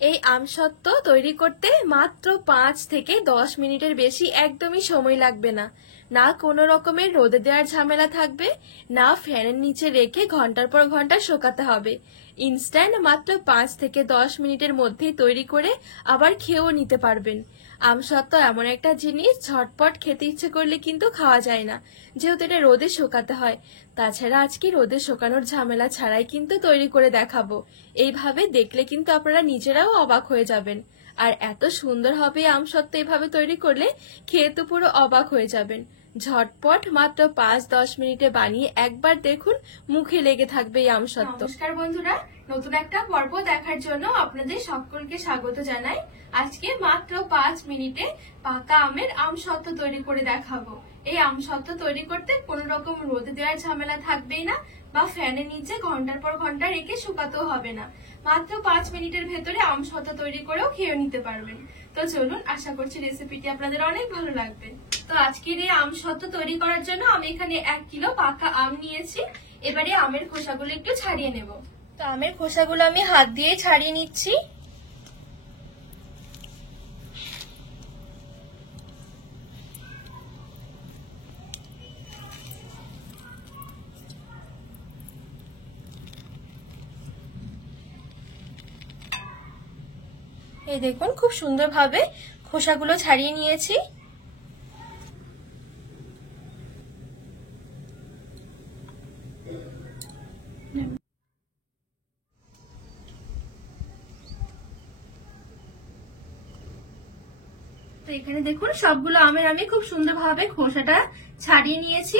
এই আমসত্ত্ব তৈরি করতে মাত্র 5 থেকে 10 মিনিটের বেশি একদমই সময় লাগবে না। না কোনো রকমের রোদে দেওয়ার ঝামেলা থাকবে, না ফ্যানের নিচে রেখে ঘন্টার পর ঘন্টা শুকাতে হবে। ইনস্ট্যান্ট মাত্র 5 থেকে 10 মিনিটের মধ্যেই তৈরি করে আবার খেয়েও নিতে পারবেন। আমসত্ত্ব এমন একটা জিনিস, ঝটপট খেতে ইচ্ছে করলে কিন্তু খাওয়া যায় না, যেহেতু এটা রোদে শুকাতে হয়। তাছাড়া আজকে রোদে শুকানোর ঝামেলা ছাড়াই কিন্তু তৈরি করে দেখাবো। এইভাবে দেখলে কিন্তু আপনারা নিজেরাও অবাক হয়ে যাবেন। আর এত সুন্দর হবে আমসত্ত্ব এভাবে তৈরি করলে, খেয়ে তো পুরো অবাক হয়ে যাবেন। ঝটপট মাত্র 5-10 মিনিটে বানিয়ে একবার দেখুন, মুখে লেগে থাকবে এই আমসত্ত্ব। নমস্কার বন্ধুরা, নতুন একটা পর্ব দেখার জন্য আপনাদের সকলকে স্বাগত জানাই। আজকে মাত্র 5 মিনিটে পাকা আমের আমসত্ত্ব তৈরি করে দেখাবো। এই আমসত্ত্ব তৈরি করতে কোনো রকম রোদে দেওয়ার ঝামেলা থাকবেই না, বা ফ্যানের নিচে ঘন্টার পর ঘন্টা রেখে শুকাতেও হবে না। মাত্র 5 মিনিটের ভেতরে আমসত্ত্ব তৈরি করেও খেয়ে নিতে পারবেন। তো চলুন, আশা করছি রেসিপিটি আপনাদের অনেক ভালো লাগবে। তো আজকের এই আমসত্ত্ব তৈরি করার জন্য আমি এখানে 1 কিলো পাকা আম নিয়েছি। এবারে আমের খোসাগুলো একটু ছাড়িয়ে নেব। তো আমের খোসাগুলো আমি হাত দিয়ে ছাড়িয়ে নিচ্ছি। এই দেখুন, খুব সুন্দরভাবে খোসাগুলো ছাড়িয়ে নিয়েছি। তো এখানে দেখুন, সবগুলো আমের আমি খুব সুন্দরভাবে খোসাটা ছাড়িয়ে নিয়েছি।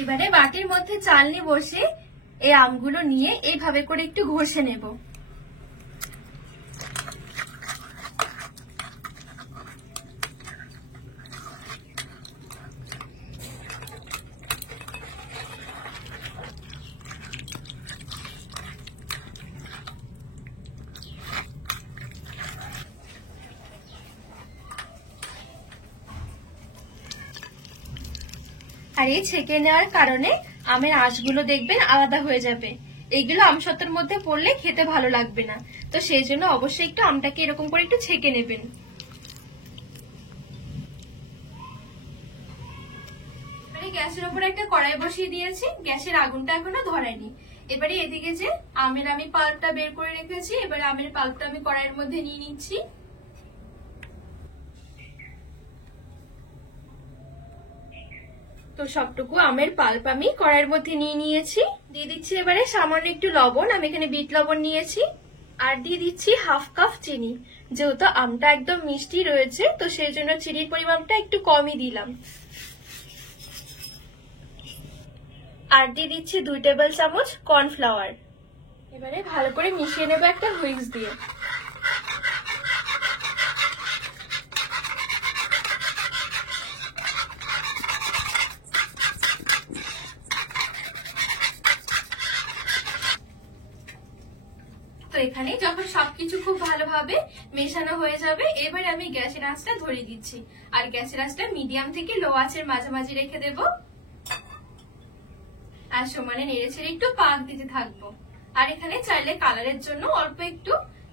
এবারে বাটির মধ্যে চালনি বসে এই আমগুলো নিয়ে এইভাবে করে একটু ঘষে নেব। আর এই ছেঁকে নেওয়ার কারণে আমের আঁশগুলো দেখবেন আলাদা হয়ে যাবে। এইগুলো আমসত্ত্বের মধ্যে পড়লে খেতে ভালো লাগবে না, তো সেই জন্য অবশ্যই একটু আমটাকে এরকম করে একটু ছেঁকে নেবেন। গ্যাসের উপরে একটা কড়াই বসিয়ে দিয়েছি, গ্যাসের আগুনটা এখনো ধরায়নি। এবারে এদিকে যে আমের আমি পাল্পটা বের করে রেখেছি, এবারে আমের পাল্পটা আমি কড়াইয়ের মধ্যে নিয়ে নিচ্ছি। তো সবটুকু আমের পাল্প আমি কড়াইয়ের মধ্যে নিয়ে নিয়েছি। দিয়ে দিচ্ছি এবারে সামান্য একটু লবণ, আমি এখানে বিট লবণ নিয়েছি। আর দিয়ে দিচ্ছি হাফ কাপ চিনি। যেহেতু আমটা একদম মিষ্টি রয়েছে, তো সেই জন্য চিনির পরিমাণটা একটু কমই দিলাম। আর দিয়ে দিচ্ছি 2 টেবিল চামচ কর্নফ্লাওয়ার। এবারে ভালো করে মিশিয়ে নেব একটা হুইস্ক দিয়ে। তো এখানে যখন সবকিছু খুব ভালোভাবে মেশানো হয়ে যাবে, এবার আমি গ্যাসের আঁচটা ধরিয়ে দিচ্ছি। আর গ্যাসের আঁচটা মিডিয়াম থেকে লো আঁচের মাঝামাঝি রেখে দেব। আর সমানে নেড়ে ছেড়ে একটু পাক দিতে থাকবো। আর এখানে চাইলে কালারের জন্য অল্প একটু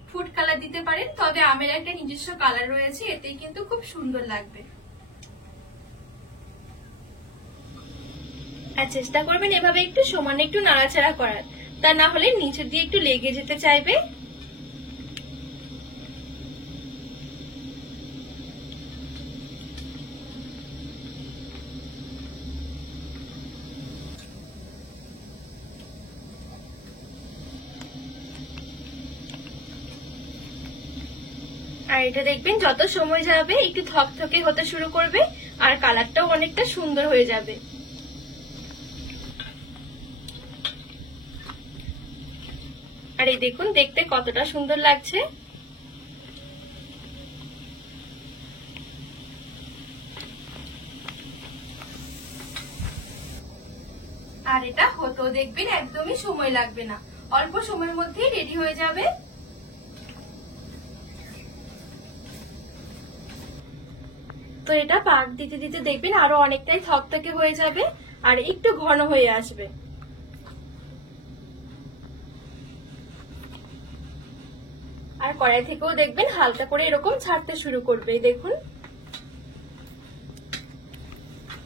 ফুড কালার দিতে পারেন, তবে আমের একটা নিজস্ব কালার রয়েছে, এতে কিন্তু খুব সুন্দর লাগবে। আর চেষ্টা করবেন এভাবে একটু সমানে একটু নাড়াচাড়া করার, তা না হলে নিচে দিয়ে একটু লেগে যেতে চাইবে। আর এটা দেখবেন যত সময় যাবে একটু থকথকে হতে শুরু করবে, আর কালারটাও অনেকটা সুন্দর হয়ে যাবে। আর এই দেখুন, দেখতে কতটা সুন্দর লাগছে। আর এটা হতেও দেখবেন একদমই সময় লাগবে না, অল্প সময়ের মধ্যেই রেডি হয়ে যাবে। তো এটা পাক দিতে দিতে দেখবেন আরো অনেকটাই থকথকে হয়ে যাবে আর একটু ঘন হয়ে আসবে। আর কড়াই থেকেও দেখবেন হালকা করে এরকম ছাড়তে শুরু করবে। দেখুন,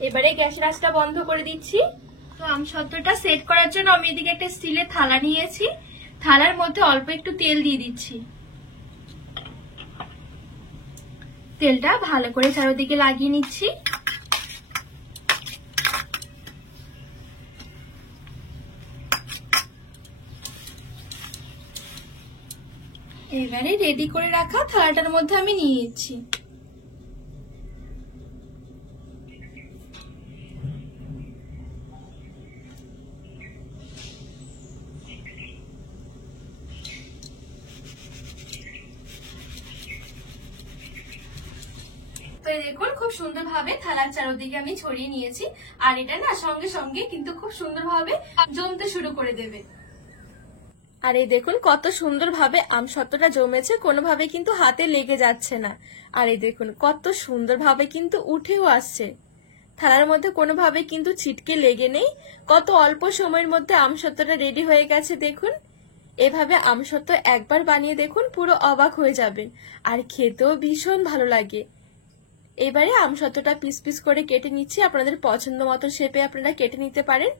এবারে গ্যাসের আঁচটা বন্ধ করে দিচ্ছি। তো আমসত্ত্বটা সেট করার জন্য আমি এদিকে একটা স্টিলের থালা নিয়েছি, থালার মধ্যে অল্প একটু তেল দিয়ে দিচ্ছি। তেলটা ভালো করে চারদিকে লাগিয়ে নিচ্ছি। এবারে রেডি করে রাখা থালাটার মধ্যে আমি নিয়ে নিচ্ছি। দেখুন খুব সুন্দরভাবে থালার চারদিকে আমি ছড়িয়ে নিয়েছি। আর এটা না সঙ্গে সঙ্গে কিন্তু খুব সুন্দরভাবে জমতে শুরু করে দেবে। আর এই দেখুন কত সুন্দরভাবে আমসত্ত্বটা জমেছে, কোনোভাবে কিন্তু হাতে লেগে যাচ্ছে না। আর এই দেখুন কত সুন্দরভাবে কিন্তু উঠেও আসছে, থালার মধ্যে কোনোভাবে কিন্তু ছিটকে লেগে নেই। কত অল্প সময়ের মধ্যে আমসত্ত্বটা রেডি হয়ে গেছে। দেখুন, এভাবে আমসত্ত্ব একবার বানিয়ে দেখুন, পুরো অবাক হয়ে যাবেন। আর খেতেও ভীষণ ভালো লাগে। এবারে আমসত্ত্বটা পিস পিস করে কেটে নিচ্ছি, আপনাদের পছন্দ মতো শেপে আপনারা কেটে নিতে পারেন।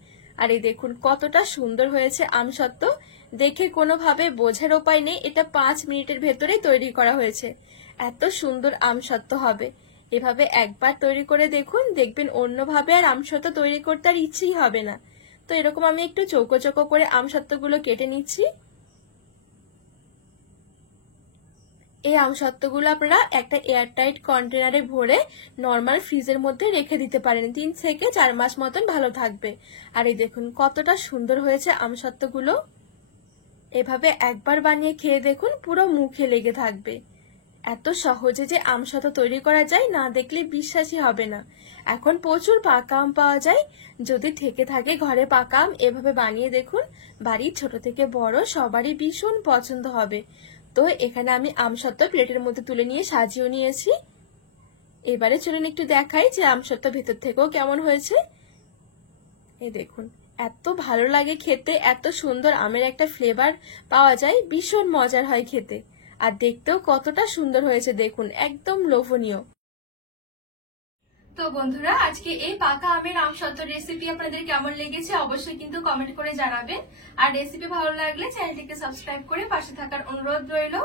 আর এই দেখুন কতটা সুন্দর হয়েছে আমসত্ত্ব, দেখে কোনোভাবে বোঝার উপায় নেই এটা 5 মিনিটের ভেতরে তৈরি করা হয়েছে। এত সুন্দর আমসত্ত্ব হবে। এভাবে একবার তৈরি করে দেখুন, দেখবেন অন্যভাবে আর আমসত্ত্ব তৈরি করতে আর ইচ্ছেই হবে না। তো এরকম আমি একটু চৌকো চৌকো করে আমসত্ত্বগুলো কেটে নিচ্ছি। এই আমসত্ত্বগুলো আপনারা একটা এয়ারটাইট কন্টেনারে ভরে নর্মাল ফ্রিজের মধ্যে রেখে দিতে পারেন, 3 থেকে 4 মাস মতন ভালো থাকবে। আর এই দেখুন কতটা সুন্দর হয়েছে আমসত্ত্বগুলো। এভাবে একবার বানিয়ে খেয়ে দেখুন, পুরো মুখে লেগে থাকবে। এত সহজে যে আমসত্ত্ব তৈরি করা যায় না দেখলে বিশ্বাসই হবে না। এখন প্রচুর পাকা আম পাওয়া যায়, যদি থেকে থাকে ঘরে পাকা আম এভাবে বানিয়ে দেখুন, বাড়ির ছোট থেকে বড় সবারই ভীষণ পছন্দ হবে। তো এখানে আমি আমসত্ত্ব প্লেটের মধ্যে তুলে নিয়ে সাজিয়ে নিয়েছি। এবারে চলুন একটু দেখাই যে আমসত্ত্ব ভেতর থেকেও কেমন হয়েছে। এই দেখুন এত ভালো লাগে খেতে, এত সুন্দর আমের একটা ফ্লেভার পাওয়া যায়, ভীষণ মজার হয় খেতে। আর দেখতেও কতটা সুন্দর হয়েছে দেখুন, একদম লোভনীয়। তো বন্ধুরা, আজকে এই পাকা আমের আমসত্ত্ব রেসিপি আপনাদের কেমন লেগেছে অবশ্যই কিন্তু কমেন্ট করে জানাবেন। আর রেসিপি ভালো লাগলে চ্যানেলটিকে সাবস্ক্রাইব করে পাশে থাকার অনুরোধ রইল।